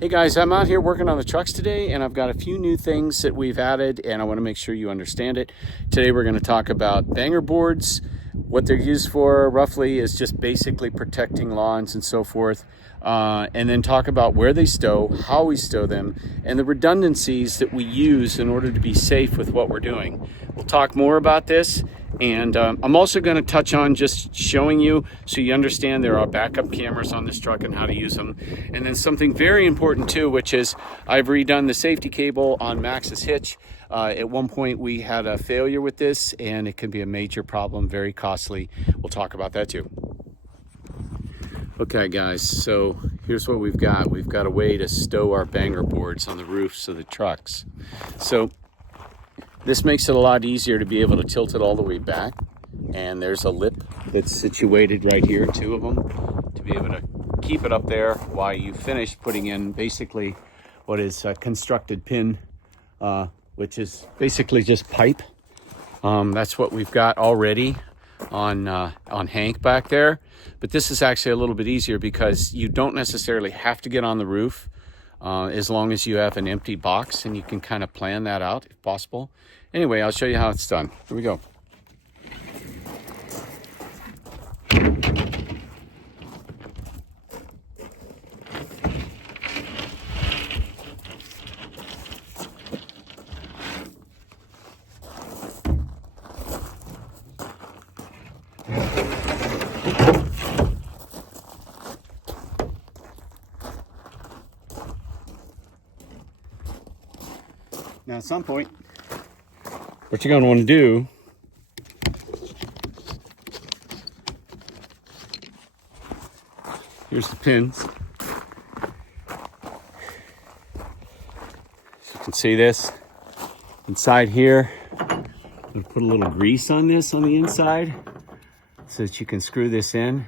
Hey guys, I'm out here working on the trucks today, and I've got a few new things that we've added, and I want to make sure you understand it. Today we're going to talk about banger boards. What they're used for roughly is just basically protecting lawns and so forth, and then talk about where they stow, how we stow them, and the redundancies that we use in order to be safe with what we're doing. We'll talk more about this. And I'm also going to touch on just showing you so you understand there are backup cameras on this truck and how to use them. And then something very important too, which is I've redone the safety cable on Max's hitch. At one point we had a failure with this, and it can be a major problem, very costly. We'll talk about that too. Okay guys, so here's what we've got. We've got a way to stow our banger boards on the roofs of the trucks. So this makes it a lot easier to be able to tilt it all the way back. And there's a lip that's situated right here, two of them, to be able to keep it up there while you finish putting in basically what is a constructed pin, which is basically just pipe. That's what we've got already on Hank back there. But this is actually a little bit easier because you don't necessarily have to get on the roof. As long as you have an empty box, and you can kind of plan that out if possible. Anyway, I'll show you how it's done. Here we go. Now at some point, what you're going to want to do here's the pins. So you can see this inside here. I'm going to put a little grease on this on the inside so that you can screw this in.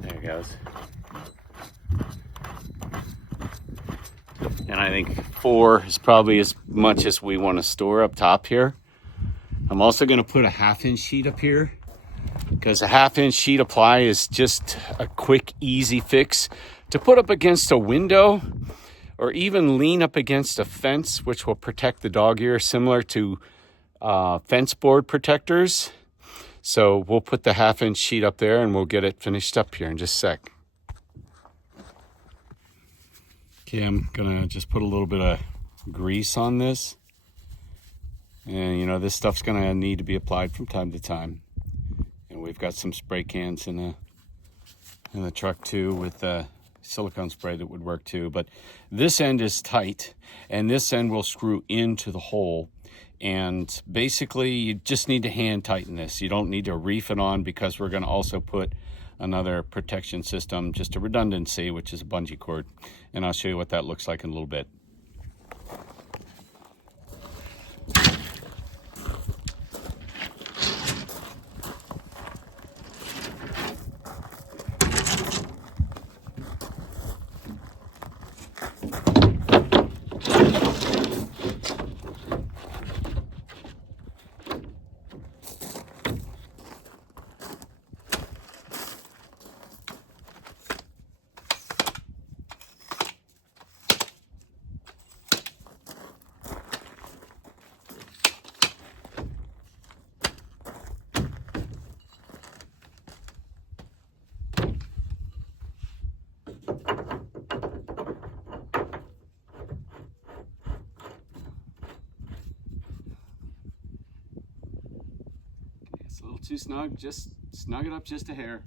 There it goes. And I think 4 is probably as much as we want to store up top here. I'm also going to put a 1/2-inch sheet up here because a 1/2-inch sheet apply is just a quick, easy fix to put up against a window or even lean up against a fence, which will protect the dog ear, similar to fence board protectors. So we'll put the 1/2-inch sheet up there and we'll get it finished up here in just a sec. Okay, I'm gonna just put a little bit of grease on this. And you know, this stuff's gonna need to be applied from time to time. And we've got some spray cans in the truck too with silicone spray that would work too. But this end is tight, and this end will screw into the hole. And basically you just need to hand tighten this. You don't need to reef it on because we're gonna also put another protection system, just a redundancy, which is a bungee cord. And I'll show you what that looks like in a little bit. It's a little too snug, just snug it up just a hair.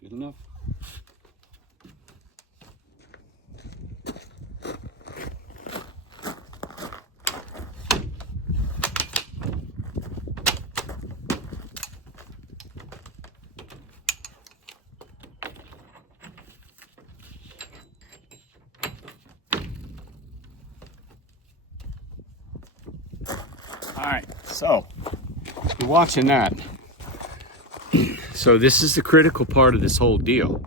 Good enough. All right, so you're watching that. So this is the critical part of this whole deal.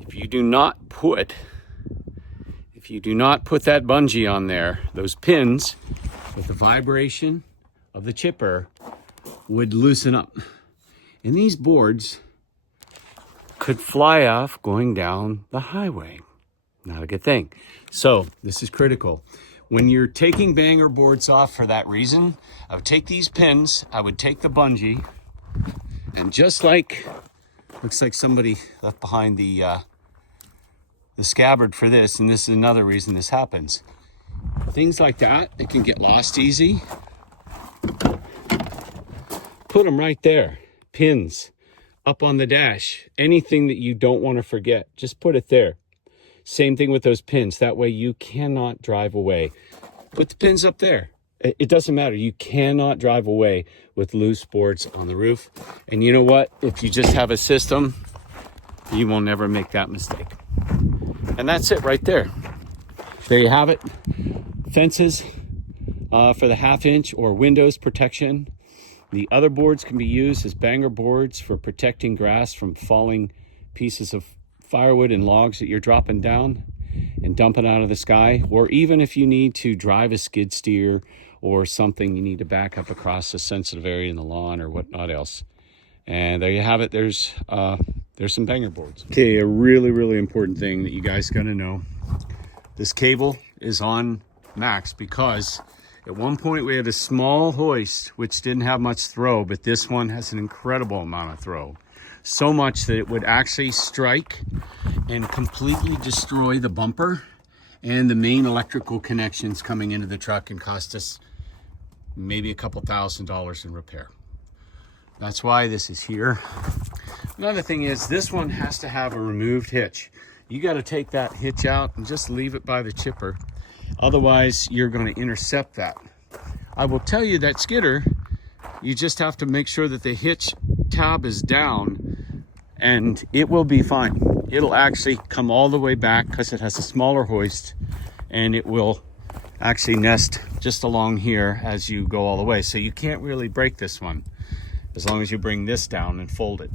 If you do not put that bungee on there, those pins with the vibration of the chipper would loosen up. And these boards could fly off going down the highway. Not a good thing. So this is critical. When you're taking banger boards off for that reason, I would take these pins, I would take the bungee, and just like, looks like somebody left behind the scabbard for this, and this is another reason this happens. Things like that, they can get lost easy. Put them right there. Pins up on the dash. Anything that you don't want to forget, just put it there. Same thing with those pins. That way you cannot drive away. Put the pins up there. It doesn't matter. You cannot drive away with loose boards on the roof. And you know what? If you just have a system, you will never make that mistake. And that's it right there. There you have it. Fences for the 1/2 inch or windows protection. The other boards can be used as banger boards for protecting grass from falling pieces of firewood and logs that you're dropping down and dumping out of the sky. Or even if you need to drive a skid steer or something, you need to back up across a sensitive area in the lawn or whatnot else. And there you have it. There's some banger boards. Okay, a really important thing that you guys gotta know. This cable is on max because at one point we had a small hoist which didn't have much throw, but this one has an incredible amount of throw. So much that it would actually strike and completely destroy the bumper and the main electrical connections coming into the truck and cost us maybe a couple $1,000s in repair. That's why this is here. Another thing is this one has to have a removed hitch. You got to take that hitch out and just leave it by the chipper. Otherwise, you're going to intercept that. I will tell you that skidder, you just have to make sure that the hitch tab is down and it will be fine. It'll actually come all the way back because it has a smaller hoist, and it will actually nest just along here as you go all the way. So you can't really break this one as long as you bring this down and fold it.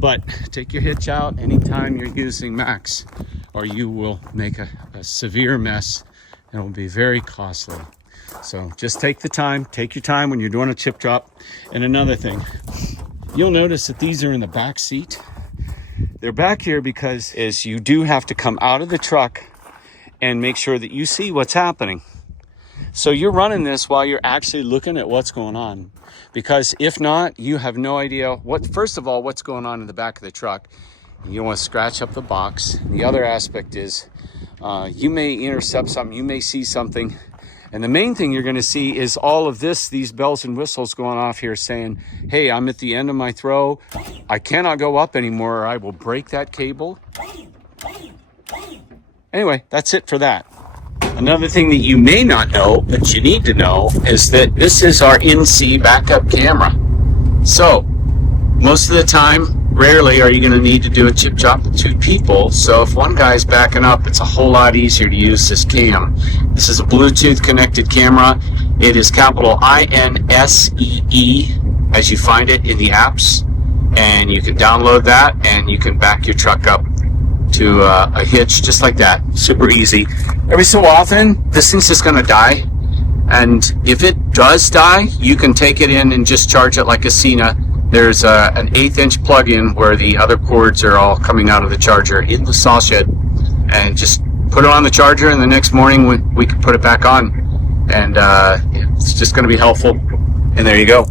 But take your hitch out anytime you're using max, or you will make a severe mess, and it will be very costly. So just take your time when you're doing a chip drop. And another thing, you'll notice that these are in the back seat. They're back here because you do have to come out of the truck and make sure that you see what's happening. So you're running this while you're actually looking at what's going on. Because if not, you have no idea first of all, what's going on in the back of the truck. You don't want to scratch up the box. The other aspect is you may intercept something, you may see something. And the main thing you're going to see is all of these bells and whistles going off here saying, hey, I'm at the end of my throw. I cannot go up anymore or I will break that cable. Anyway, that's it for that. Another thing that you may not know, but you need to know, is that this is our in-sea backup camera. So most of the time, rarely are you going to need to do a chip chop with 2 people. So if one guy's backing up, it's a whole lot easier to use this cam. This is a Bluetooth connected camera. It is capital INSEE as you find it in the apps. And you can download that and you can back your truck up to a hitch just like that. Super easy. Every so often, this thing's just going to die. And if it does die, you can take it in and just charge it like a Cena. There's an 1/8 inch plug-in where the other cords are all coming out of the charger in the saw shed, and just put it on the charger, and the next morning we can put it back on, and it's just going to be helpful. And there you go.